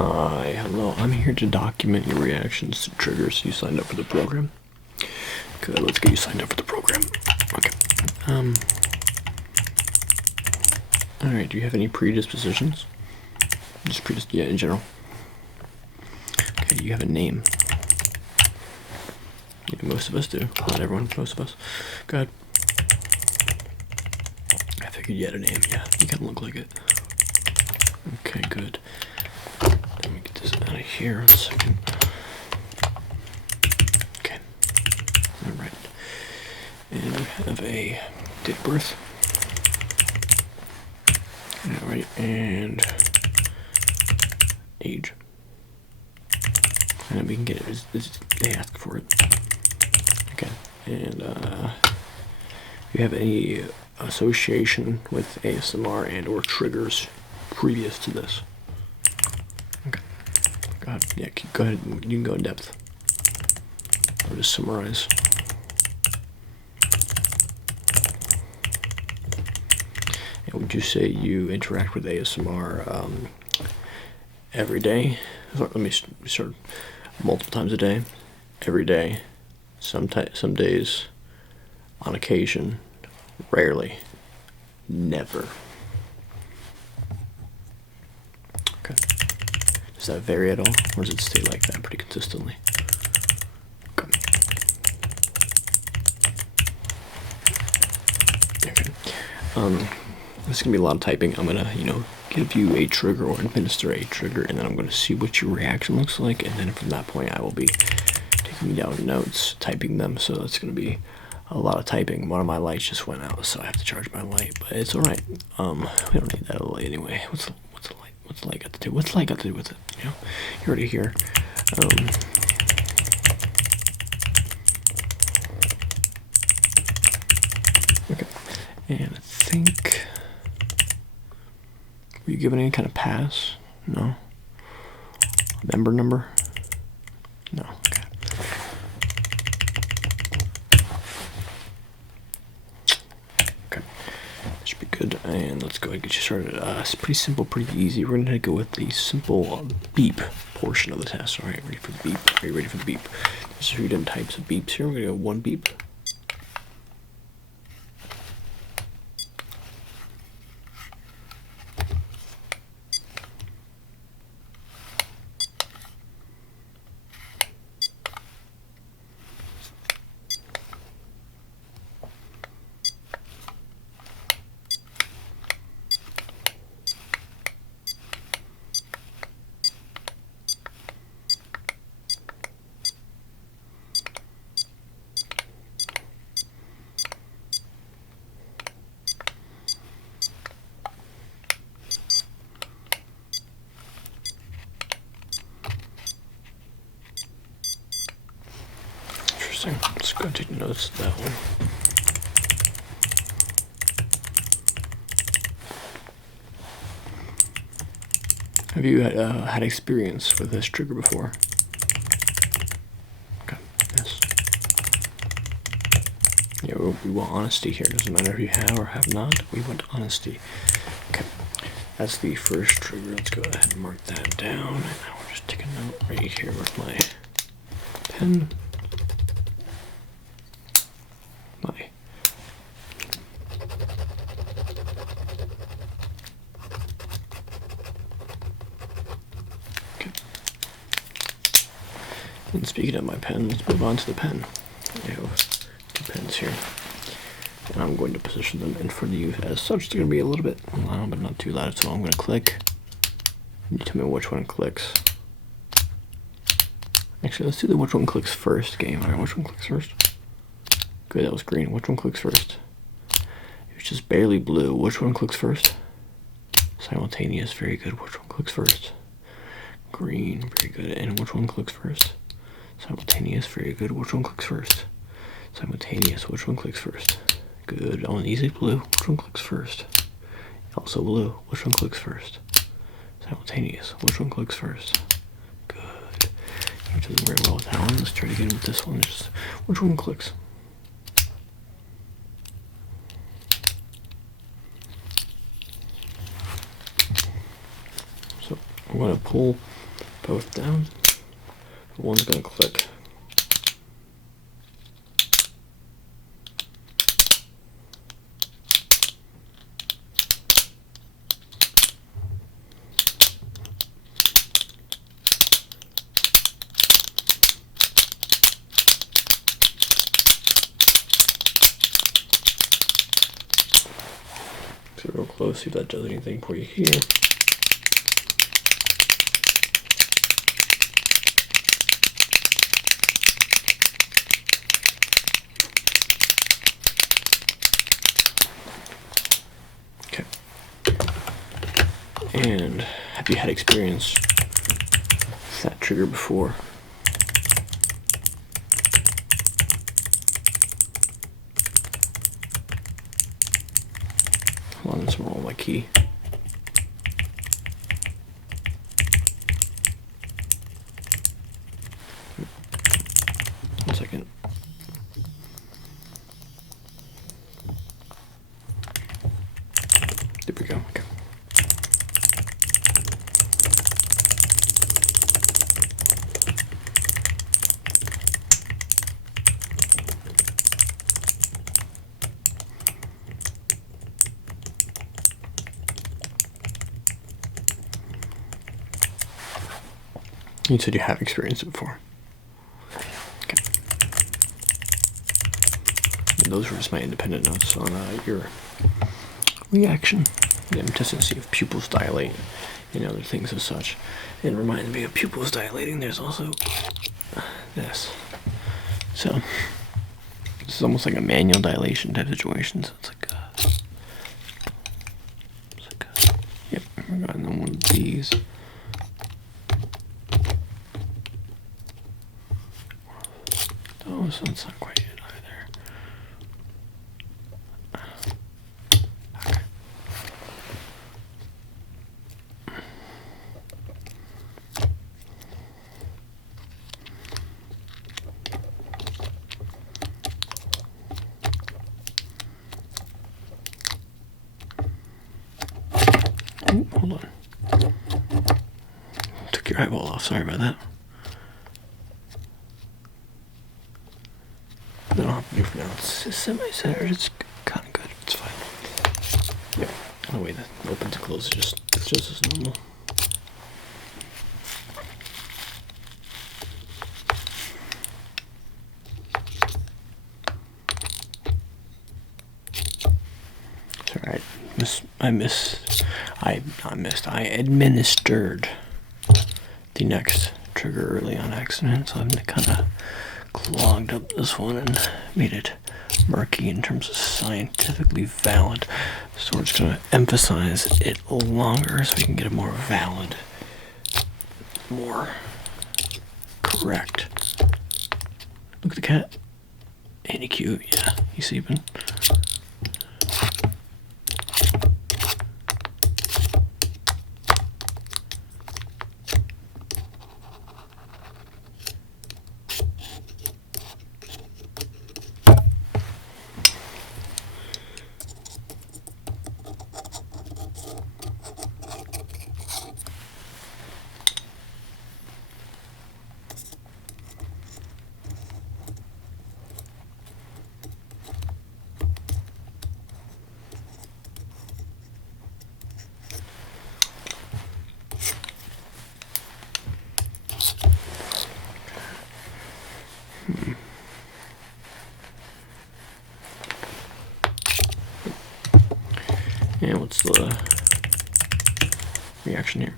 Hi, hello. I'm here to document your reactions to triggers. You signed up for the program. Good, let's get you signed up for the program. Okay. Alright, do you have any predispositions? Just yeah, in general. Okay, you have a name. Yeah, most of us do. Not everyone, most of us. Go ahead. I figured you had a name. Yeah, you kind of look like it. Okay, good. Let me get this out of here in a second. Okay. Alright. And you have a date of birth. Alright, and age. And we can get it. They ask for it. Okay. And you have any association with ASMR and or triggers previous to this? Okay. Go ahead. Yeah, go ahead. You can go in depth. I'll just summarize. And would you say you interact with ASMR every day? Let me start. Multiple times a day, every day, some days, on occasion, rarely, never. Okay. Does that vary at all, or does it stay like that pretty consistently? Okay. Okay. This is gonna be a lot of typing. I'm gonna, give you a trigger or administer a trigger, and then I'm gonna see what your reaction looks like, and then from that point I will be taking down notes, typing them. So it's gonna be a lot of typing. One of my lights just went out, so I have to charge my light, but it's all right. We don't need that light anyway. What's the light? What's the light got to do? What's the light got to do with it? You're already here. Okay, and I think. Were you given any kind of pass? No? Member number? No. Okay. Okay. That should be good. And let's go ahead and get you started. It's pretty simple, pretty easy. We're going to go with the simple beep portion of the test. Alright, ready for the beep? Are you ready for the beep? There's 3 different types of beeps here. We're going to go 1 beep. Let's go take notes of that one. Have you had experience with this trigger before? Okay, yes. Yeah, we want honesty here. Doesn't matter if you have or have not. We want honesty. Okay, that's the first trigger. Let's go ahead and mark that down. And now we're just taking a note right here with my pen. And speaking of my pen, let's move on to the pen. I have 2 pens here, and I'm going to position them in front of you as such. They're going to be a little bit loud, but not too loud. So I'm going to click. You tell me which one clicks. Actually, let's do the which one clicks first game. Alright, which one clicks first? Good, that was green. Which one clicks first? It was just barely blue. Which one clicks first? Simultaneous, very good. Which one clicks first? Green, very good. And which one clicks first? Simultaneous, very good. Which one clicks first? Simultaneous, which one clicks first? Good. On easy blue, which one clicks first? Also blue, which one clicks first? Simultaneous, which one clicks first? Good. You're doing very well with that one. Let's try to get in with this one. Just which one clicks? So I'm going to pull both down. One's gonna click. So real close, see if that does anything for you here. Okay. And have you had experience with that trigger before? Hold on, let's roll my key. One second. There we go. Okay. You said you have experienced it before. Okay. And those were just my independent notes on your reaction. I'm testing to see if pupils dilate and other things as such. It reminds me of pupils dilating. There's also this. So this is almost like a manual dilation type situation. So it's like yep, we're going on one of these. Oh, so it's not quite it either. Okay. Oh, hold on. Took your eyeball off. Sorry about that. I don't have to do for now. It's semi-centered. It's kind of good. It's fine. Yeah. The way that opens and closes just as normal. Sorry, I administered the next trigger early on accident, so I'm kind of clogged up this one and made it murky in terms of scientifically valid. So we're just going to emphasize it longer so we can get a more valid, more correct. Look at the cat. Ain't he cute? Yeah, he's sleeping. And what's the reaction here?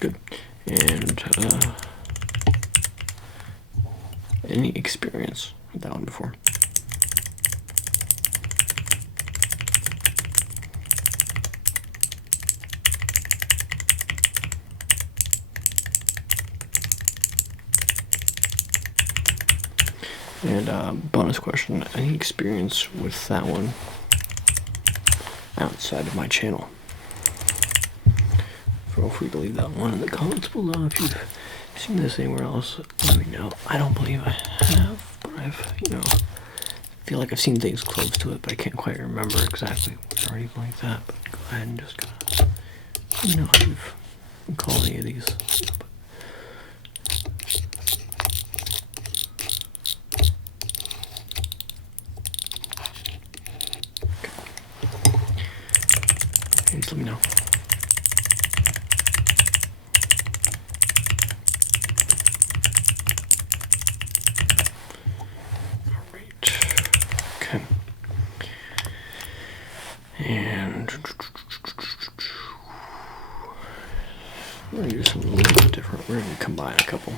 Good. And any experience with that one before? And bonus question, any experience with that one outside of my channel? Feel free to leave that one in the comments below if you've seen this anywhere else. Let me know. I don't believe I have, but I've, feel like I've seen things close to it, but I can't quite remember exactly or anything like that, but go ahead and just let me know if you've called any of these. Okay. Just let me know. Okay. And we're going to do something a little bit different. We're going to combine a couple.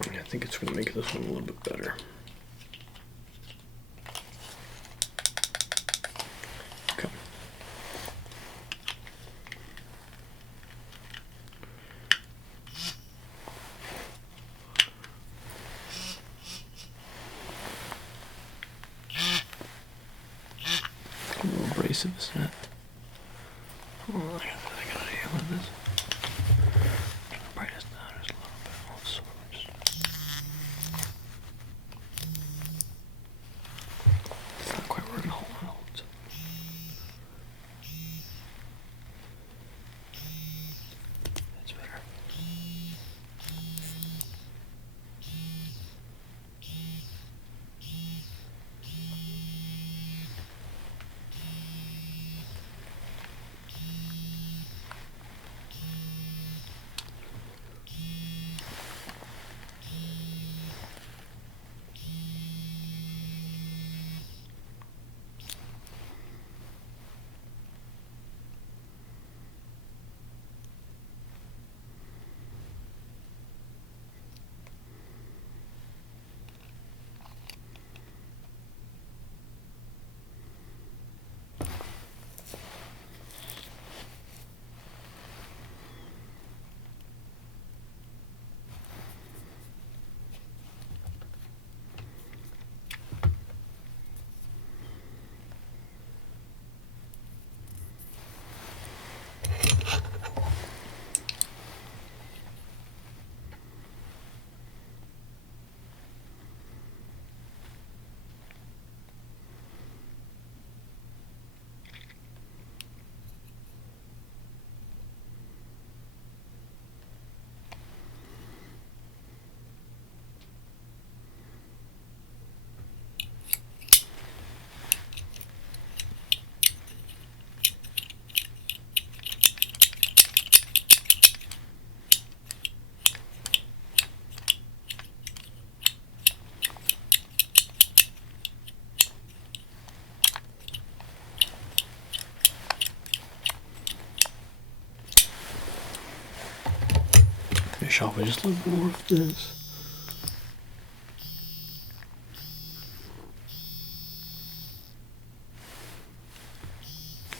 I think it's going to make this one a little bit better. Okay. A little abrasive, isn't it? Oh, I got an idea with this. Brighten this down just a little bit. It's not quite working. Hold on. That's better. Finish off with just a little more of this.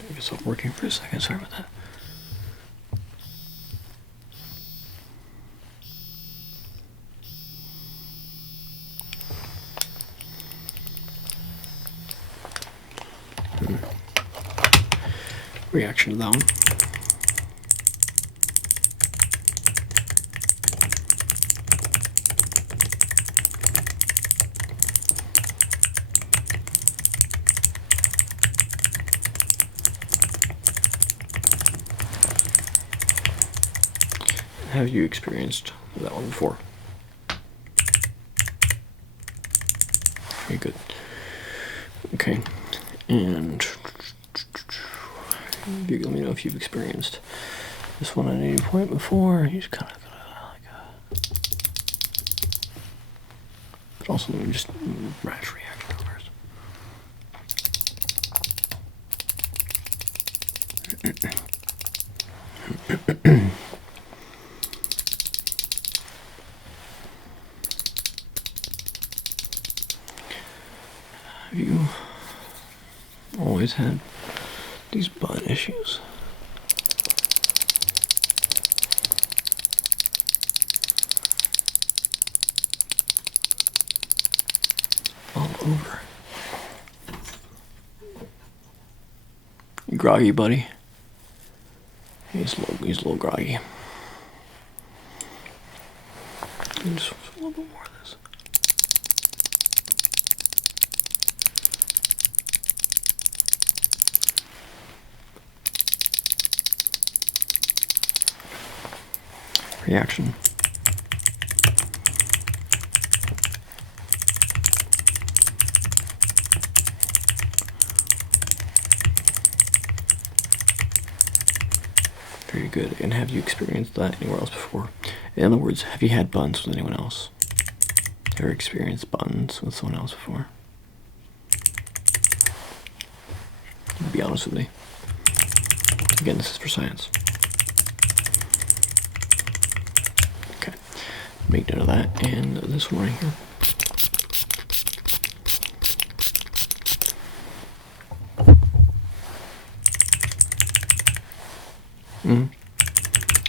I guess I'm working for a second. Sorry about that. Reaction to that one. Have you experienced that one before? Very good. Okay, and you let me know if you've experienced this one at any point before. You just kind of gotta but also let me just rash reaction first. Have you always had these bun issues? All over. You groggy, buddy? He's a little groggy. Just a little bit more of this. reaction. Very good. And have you experienced that anywhere else before? In other words, have you had buns with anyone else? Ever experienced buns with someone else before? Be honest with me. Again, this is for science. Okay. Make note of that. And this one right here.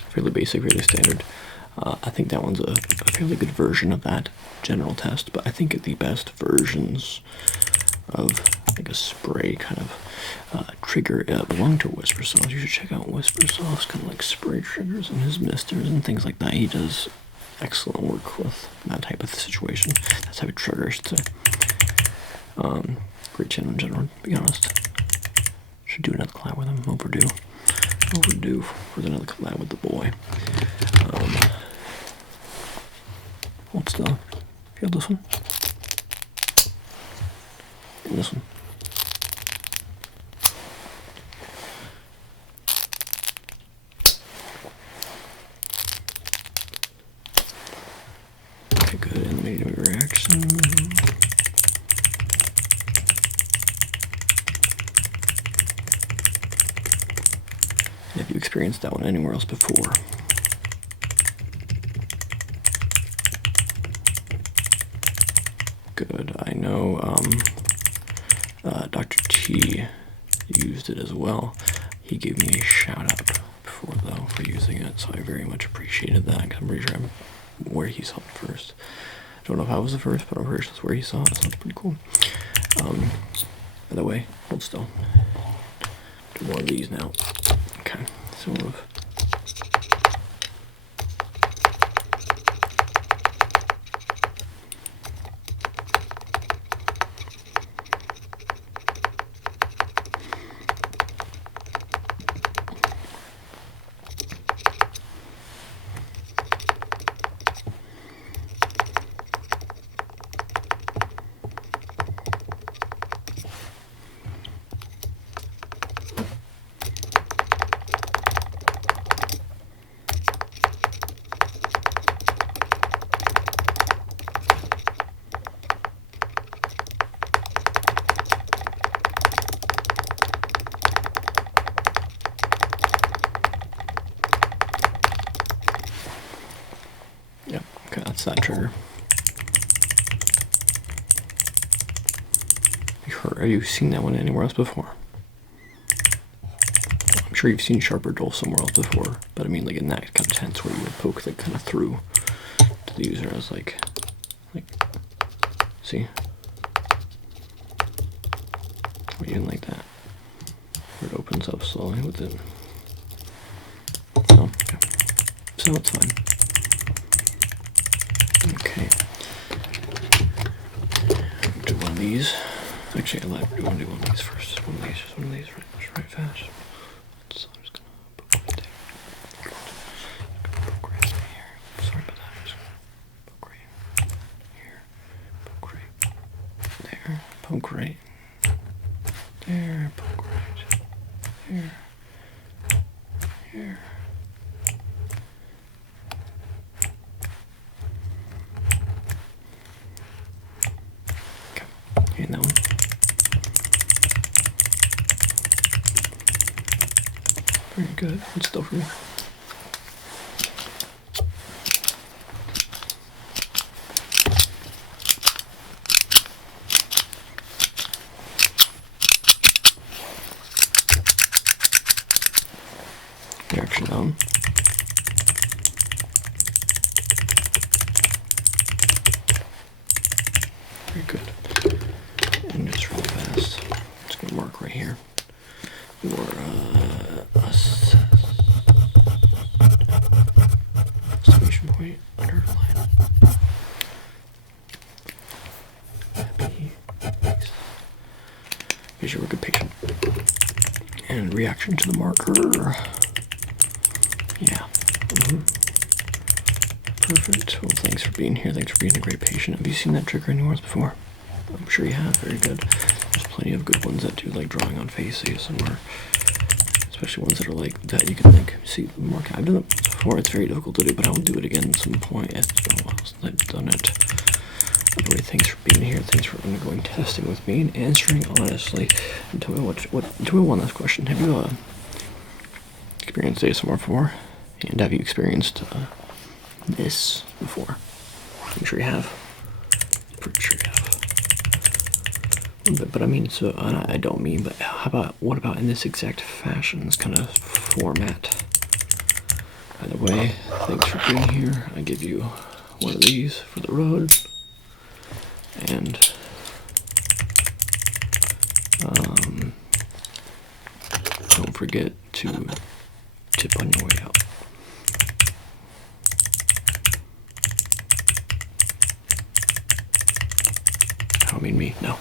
Fairly basic, really standard. I think that one's a fairly good version of that general test, but I think the best versions of like a spray kind of trigger belong to Whisper Sauce. You should check out Whisper Sauce, kind of like spray triggers and his misters and things like that. He does excellent work with that type of situation. That type of trigger, I should say. Great channel in general, to be honest. Should do another collab with him. Overdue for another collab with the boy. Hold still. Feel this one. And this one. Okay, good. And medium reaction. Have you experienced that one anywhere else before? Good. I know Dr. T used it as well. He gave me a shout out before though for using it, so I very much appreciated that. Cause I'm pretty sure I'm where he saw it first. I don't know if I was the first, but I'm pretty sure that's where he saw it, so that's pretty cool. By the way, hold still. Do more of these now. Okay, sort of. That's that trigger. Have you seen that one anywhere else before? I'm sure you've seen Sharper Dull somewhere else before, but I mean like in that kind of tense where you would poke that kind of through to the user as like, see? Or even like that, where it opens up slowly with it. So, okay. So it's fine. Okay. Do one of these. Actually, I like to do one of these first. Just one of these, right fast. So I'm just gonna poke right there. Poke right here. Sorry about that. I'm just gonna poke right here. Poke right there. Poke right there. Poke right here. Here. Okay, that one. Very good. Hold still for me. Reaction down. Very good. And just real fast, I'm just gonna mark right here. Your exclamation point underline. Happy face. Here's your good patient. And reaction to the marker. Yeah. Perfect. Well, thanks for being here. Thanks for being a great patient. Have you seen that trigger anywhere else before? I'm sure you have. Very good. There's plenty of good ones that do like drawing on face ASMR. Especially ones that are like that you can like see more. I've done it before. It's very difficult to do, but I'll do it again at some point. It's been a while since I've done it. Anyway, thanks for being here. Thanks for undergoing testing with me and answering honestly. And tell me tell me one last question. Have you experienced ASMR before? And have you experienced this before? I'm sure you have. Pretty sure you have. But I mean, so I don't mean, but what about in this exact fashion, this kind of format? By the way, thanks for being here. I give you one of these for the road. And don't forget to tip on your way out. I don't mean me. No.